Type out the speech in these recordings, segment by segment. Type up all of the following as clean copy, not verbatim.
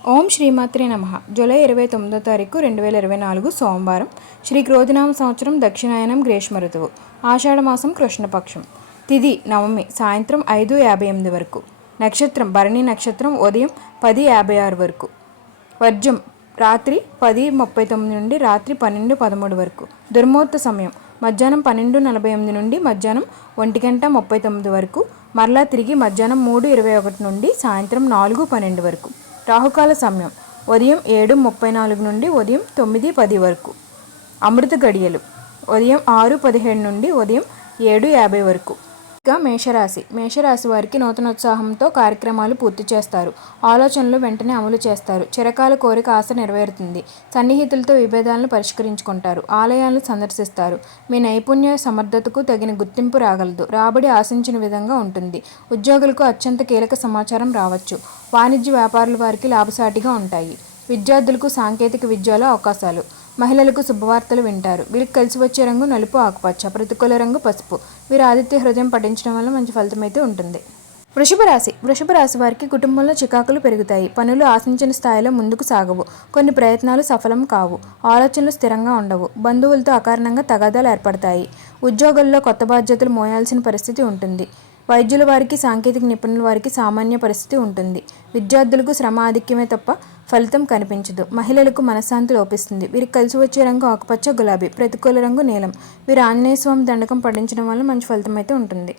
ఓం శ్రీమాత్రే నమః. జూలై 29వ తారీఖు 2024 సోమవారం. శ్రీ క్రోధినామ సంవత్సరం దక్షిణాయనం గ్రీష్మ ఋతువు. ఆషాఢమాసం కృష్ణపక్షం. తిథి నవమి సాయంత్రం 5:58 వరకు. నక్షత్రం భరణి నక్షత్రం ఉదయం 10:56 వరకు. వర్జం రాత్రి 10:39 నుండి రాత్రి 12:13 వరకు. దుర్ముహూర్త సమయం మధ్యాహ్నం 12:48 నుండి మధ్యాహ్నం 1:39 వరకు. మరలా తిరిగి మధ్యాహ్నం 3:21 నుండి సాయంత్రం 4:12 వరకు. రాహుకాల సమయం ఉదయం 7:34 నుండి ఉదయం 9:10 వరకు. అమృత గడియలు ఉదయం 6:17 నుండి ఉదయం 7:50 వరకు. ఇక మేషరాశి వారికి నూతనోత్సాహంతో కార్యక్రమాలు పూర్తి చేస్తారు. ఆలోచనలు వెంటనే అమలు చేస్తారు. చిరకాల కోరిక ఆశ నెరవేరుతుంది. సన్నిహితులతో విభేదాలను పరిష్కరించుకుంటారు. ఆలయాలను సందర్శిస్తారు. మీ నైపుణ్య సమర్థతకు తగిన గుర్తింపు రాగలదు. రాబడి ఆశించిన విధంగా ఉంటుంది. ఉద్యోగులకు అత్యంత కీలక సమాచారం రావచ్చు. వాణిజ్య వ్యాపారుల వారికి లాభసాటిగా ఉంటాయి. విద్యార్థులకు సాంకేతిక విద్యలో అవకాశాలు. మహిళలకు శుభవార్తలు వింటారు. వీరికి కలిసి వచ్చే రంగు నలుపు ఆకుపచ్చ. ప్రతికూల రంగు పసుపు. వీరు ఆదిత్య హృదయం పఠించడం వల్ల మంచి ఫలితం అయితే ఉంటుంది. వృషభ రాశి వారికి కుటుంబంలో చికాకులు పెరుగుతాయి. పనులు ఆశించిన స్థాయిలో ముందుకు సాగవు. కొన్ని ప్రయత్నాలు సఫలం కావు. ఆలోచనలు స్థిరంగా ఉండవు. బంధువులతో అకారణంగా తగాదాలు ఏర్పడతాయి. ఉద్యోగుల్లో కొత్త బాధ్యతలు మోయాల్సిన పరిస్థితి ఉంటుంది. వైద్యుల వారికి సాంకేతిక నిపుణుల వారికి సామాన్య పరిస్థితి ఉంటుంది. విద్యార్థులకు శ్రమ ఆధిక్యమే తప్ప ఫలితం కనిపించదు. మహిళలకు మనశ్శాంతి లోపిస్తుంది. వీరికి కలిసి వచ్చే రంగు ఆకుపచ్చ గులాబీ. ప్రతికూల రంగు నీలం. వీరు ఆంజనేయ స్వామి దండకం పఠించడం వల్ల మంచి ఫలితం అయితే ఉంటుంది.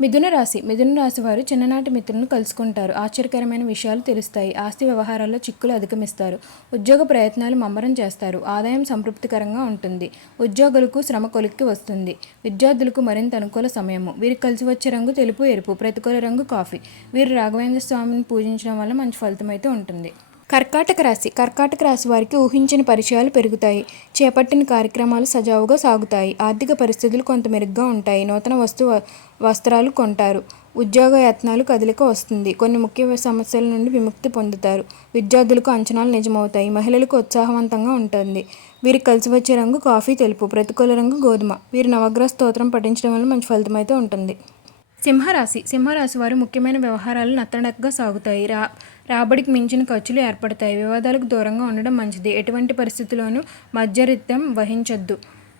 మిథున రాశి వారు చిన్ననాటి మిత్రులను కలుసుకుంటారు. ఆశ్చర్యకరమైన విషయాలు తెలుస్తాయి. ఆస్తి వ్యవహారాల్లో చిక్కులు అధిగమిస్తారు. ఉద్యోగ ప్రయత్నాలు ముమ్మరం చేస్తారు. ఆదాయం సంతృప్తికరంగా ఉంటుంది. ఉద్యోగులకు శ్రమ కొలిక్కి వస్తుంది. విద్యార్థులకు మరింత అనుకూల సమయము. వీరికి కలిసి వచ్చే రంగు తెలుపు ఎరుపు. ప్రతికూల రంగు కాఫీ. వీరు రాఘవేంద్ర స్వామిని పూజించడం వల్ల మంచి ఫలితం అయితే ఉంటుంది. కర్కాటక రాశి వారికి ఊహించని పరిచయాలు పెరుగుతాయి. చేపట్టిన కార్యక్రమాలు సజావుగా సాగుతాయి. ఆర్థిక పరిస్థితులు కొంత మెరుగ్గా ఉంటాయి. నూతన వస్త్రాలు కొంటారు. ఉద్యోగ యత్నాలు కదలిక వస్తుంది. కొన్ని ముఖ్య సమస్యల నుండి విముక్తి పొందుతారు. విద్యార్థులకు అంచనాలు నిజమవుతాయి. మహిళలకు ఉత్సాహవంతంగా ఉంటుంది. వీరికి కలిసి వచ్చే రంగు కాఫీ తెలుపు. ప్రతికూల రంగు గోధుమ. వీరు నవగ్రహ స్తోత్రం పఠించడం వల్ల మంచి ఫలితం అయితే ఉంటుంది. సింహరాశి వారు ముఖ్యమైన వ్యవహారాలు నత్తనడకగా సాగుతాయి. రాబడికి మించిన ఖర్చులు ఏర్పడతాయి. వివాదాలకు దూరంగా ఉండడం మంచిది. ఎటువంటి పరిస్థితుల్లోనూ మధ్యరిత్యం వహించొద్దు.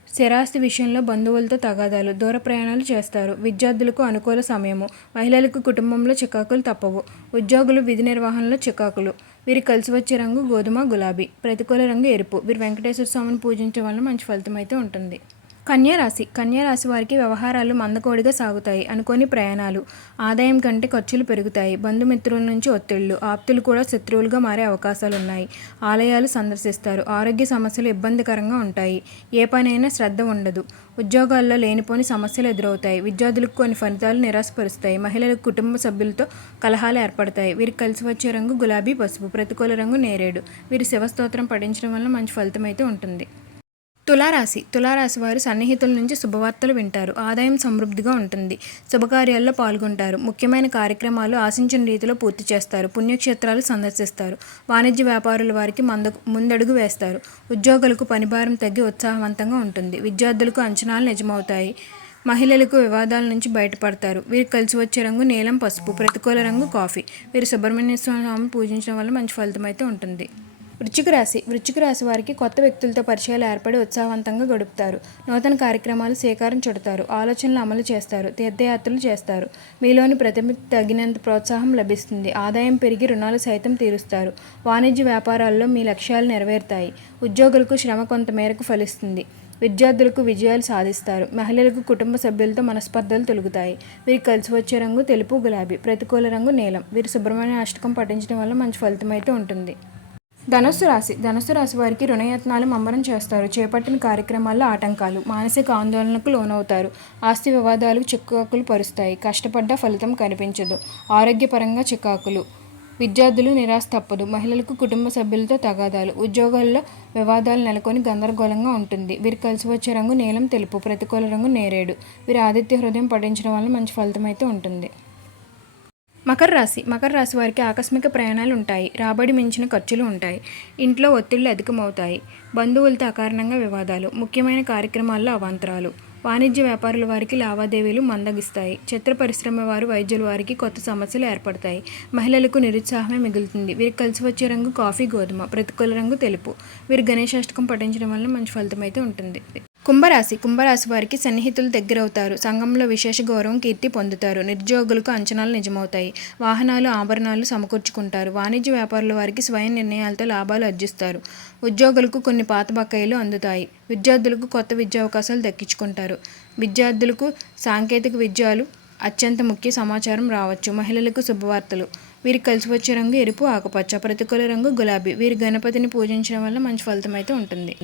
స్థిరాస్తి విషయంలో బంధువులతో తగాదాలు. దూర ప్రయాణాలు చేస్తారు. విద్యార్థులకు అనుకూల సమయము. మహిళలకు కుటుంబంలో చికాకులు తప్పవు. ఉద్యోగులు విధి నిర్వహణలో చికాకులు. వీరికి కలిసి వచ్చే రంగు గోధుమ గులాబీ. ప్రతికూల రంగు ఎరుపు. వీరు వెంకటేశ్వర స్వామిని పూజించడం వల్ల మంచి ఫలితం అయితే ఉంటుంది. కన్యారాశి వారికి వ్యవహారాలు మందకోడిగా సాగుతాయి. అనుకోని ప్రయాణాలు. ఆదాయం కంటే ఖర్చులు పెరుగుతాయి. బంధుమిత్రుల నుంచి ఒత్తిళ్లు. ఆప్తులు కూడా శత్రువులుగా మారే అవకాశాలున్నాయి. ఆలయాలు సందర్శిస్తారు. ఆరోగ్య సమస్యలు ఇబ్బందికరంగా ఉంటాయి. ఏ పనైనా శ్రద్ధ ఉండదు. ఉద్యోగాల్లో లేనిపోని సమస్యలు ఎదురవుతాయి. విద్యార్థులకు కొన్ని ఫలితాలు నిరాశపరుస్తాయి. మహిళలకు కుటుంబ సభ్యులతో కలహాలు ఏర్పడతాయి. వీరికి కలిసి వచ్చే రంగు గులాబీ పసుపు. ప్రతికూల రంగు నేరేడు. వీరి శివస్తోత్రం పఠించడం వల్ల మంచి ఫలితం అయితే ఉంటుంది. తులారాశి వారు సన్నిహితుల నుంచి శుభవార్తలు వింటారు. ఆదాయం సమృద్ధిగా ఉంటుంది. శుభకార్యాల్లో పాల్గొంటారు. ముఖ్యమైన కార్యక్రమాలు ఆశించిన రీతిలో పూర్తి చేస్తారు. పుణ్యక్షేత్రాలు సందర్శిస్తారు. వాణిజ్య వ్యాపారుల వారికి ముందడుగు వేస్తారు. ఉద్యోగులకు పనిభారం తగ్గి ఉత్సాహవంతంగా ఉంటుంది. విద్యార్థులకు అంచనాలు నిజమవుతాయి. మహిళలకు వివాదాల నుంచి బయటపడతారు. వీరికి కలిసి వచ్చే రంగు నీలం పసుపు. ప్రతికూల రంగు కాఫీ. వీరు సుబ్రహ్మణ్య స్వామిని పూజించడం వల్ల మంచి ఫలితం అయితే ఉంటుంది. వృశ్చిక రాశి వారికి కొత్త వ్యక్తులతో పరిచయాలు ఏర్పడి ఉత్సాహవంతంగా గడుపుతారు. నూతన కార్యక్రమాలు శ్రీకారం చుడతారు. ఆలోచనలు అమలు చేస్తారు. తీర్థయాత్రలు చేస్తారు. మీలోని ప్రతిభకు తగినంత ప్రోత్సాహం లభిస్తుంది. ఆదాయం పెరిగి రుణాలు సైతం తీరుస్తారు. వాణిజ్య వ్యాపారాల్లో మీ లక్ష్యాలు నెరవేరుతాయి. ఉద్యోగులకు శ్రమ కొంత మేరకు ఫలిస్తుంది. విద్యార్థులకు విజయాలు సాధిస్తారు. మహిళలకు కుటుంబ సభ్యులతో మనస్పర్ధలు తొలుగుతాయి. వీరికి కలిసి వచ్చే రంగు తెలుపు గులాబీ. ప్రతికూల రంగు నీలం. వీరు సుబ్రహ్మణ్య అష్టకం పఠించడం వల్ల మంచి ఫలితం అయితే ఉంటుంది. ధనుస్సు రాశి వారికి రుణయత్నాలు ముమ్మరం చేస్తారు. చేపట్టిన కార్యక్రమాల్లో ఆటంకాలు. మానసిక ఆందోళనకు లోనవుతారు. ఆస్తి వివాదాలు చికాకులు పరుస్తాయి. కష్టపడ్డ ఫలితం కనిపించదు. ఆరోగ్యపరంగా చికాకులు. విద్యార్థులు నిరాశ తప్పదు. మహిళలకు కుటుంబ సభ్యులతో తగాదాలు. ఉద్యోగాల్లో వివాదాలు నెలకొని గందరగోళంగా ఉంటుంది. వీరికి కలిసి వచ్చే రంగు నీలం తెలుపు. ప్రతికూల రంగు నేరేడు. వీరి ఆదిత్య హృదయం పఠించడం వల్ల మంచి ఫలితం అయితే ఉంటుంది. మకర రాశి వారికి ఆకస్మిక ప్రయాణాలు ఉంటాయి. రాబడి మించిన ఖర్చులు ఉంటాయి. ఇంట్లో ఒత్తిళ్లు అధికమవుతాయి. బంధువులతో అకారణంగా వివాదాలు. ముఖ్యమైన కార్యక్రమాల్లో అవాంతరాలు. వాణిజ్య వ్యాపారుల వారికి లావాదేవీలు మందగిస్తాయి. చిత్ర పరిశ్రమ వారు, వైద్యుల వారికి కొత్త సమస్యలు ఏర్పడతాయి. మహిళలకు నిరుత్సాహమే మిగులుతుంది. వీరికి కలిసి వచ్చే రంగు కాఫీ, గోధుమ. ప్రతికూల రంగు తెలుపు. వీరు గణేశాష్టకం పఠించడం వల్ల మంచి ఫలితం అయితే ఉంటుంది. కుంభరాశి వారికి సన్నిహితులు దగ్గరవుతారు. సంఘంలో విశేష గౌరవం, కీర్తి పొందుతారు. నిరుద్యోగులకు అంచనాలు నిజమవుతాయి. వాహనాలు, ఆభరణాలు సమకూర్చుకుంటారు. వాణిజ్య వ్యాపారుల వారికి స్వయం నిర్ణయాలతో లాభాలు ఆర్జిస్తారు. ఉద్యోగులకు కొన్ని పాత బకాయిలు అందుతాయి. విద్యార్థులకు కొత్త విద్యా అవకాశాలు దక్కించుకుంటారు. విద్యార్థులకు సాంకేతిక విద్యలు అత్యంత ముఖ్య సమాచారం రావచ్చు. మహిళలకు శుభవార్తలు. వీరికి కలిసి వచ్చే రంగు ఎరుపు, ఆకుపచ్చ. ప్రతికూల రంగు గులాబీ. వీరి గణపతిని పూజించడం వల్ల మంచి ఫలితం అయితే ఉంటుంది.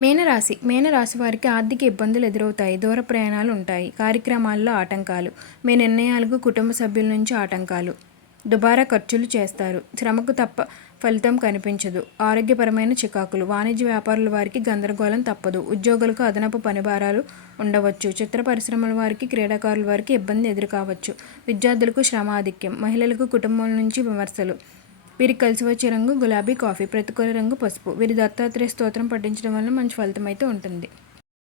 మీనరాశి వారికి ఆర్థిక ఇబ్బందులు ఎదురవుతాయి. దూర ప్రయాణాలు ఉంటాయి. కార్యక్రమాల్లో ఆటంకాలు. మీ నిర్ణయాలకు కుటుంబ సభ్యుల నుంచి ఆటంకాలు. దుబారా ఖర్చులు చేస్తారు. శ్రమకు తప్ప ఫలితం కనిపించదు. ఆరోగ్యపరమైన చికాకులు. వాణిజ్య వ్యాపారుల వారికి గందరగోళం తప్పదు. ఉద్యోగులకు అదనపు పనిభారాలు ఉండవచ్చు. చిత్ర పరిశ్రమల వారికి, క్రీడాకారుల వారికి ఇబ్బంది ఎదురుకావచ్చు. విద్యార్థులకు శ్రమాధిక్యం. మహిళలకు కుటుంబం నుంచి విమర్శలు. వీరికి కలిసి వచ్చే రంగు గులాబీ, కాఫీ. ప్రతికూల రంగు పసుపు. వీరి దత్తాత్రేయ స్తోత్రం పఠించడం వల్ల మంచి ఫలితం అయితే ఉంటుంది.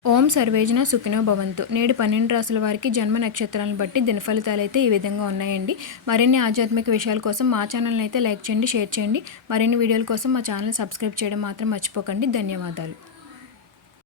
ఓం సర్వేజన సుఖినో భవంతు. నేడు 12 రాసుల వారికి జన్మ నక్షత్రాలను బట్టి దిన ఫలితాలు అయితే ఈ విధంగా ఉన్నాయండి. మరిన్ని ఆధ్యాత్మిక విషయాల కోసం మా ఛానల్ని అయితే లైక్ చేయండి, షేర్ చేయండి. మరిన్ని వీడియోల కోసం మా ఛానల్ సబ్స్క్రైబ్ చేయడం మాత్రం మర్చిపోకండి. ధన్యవాదాలు.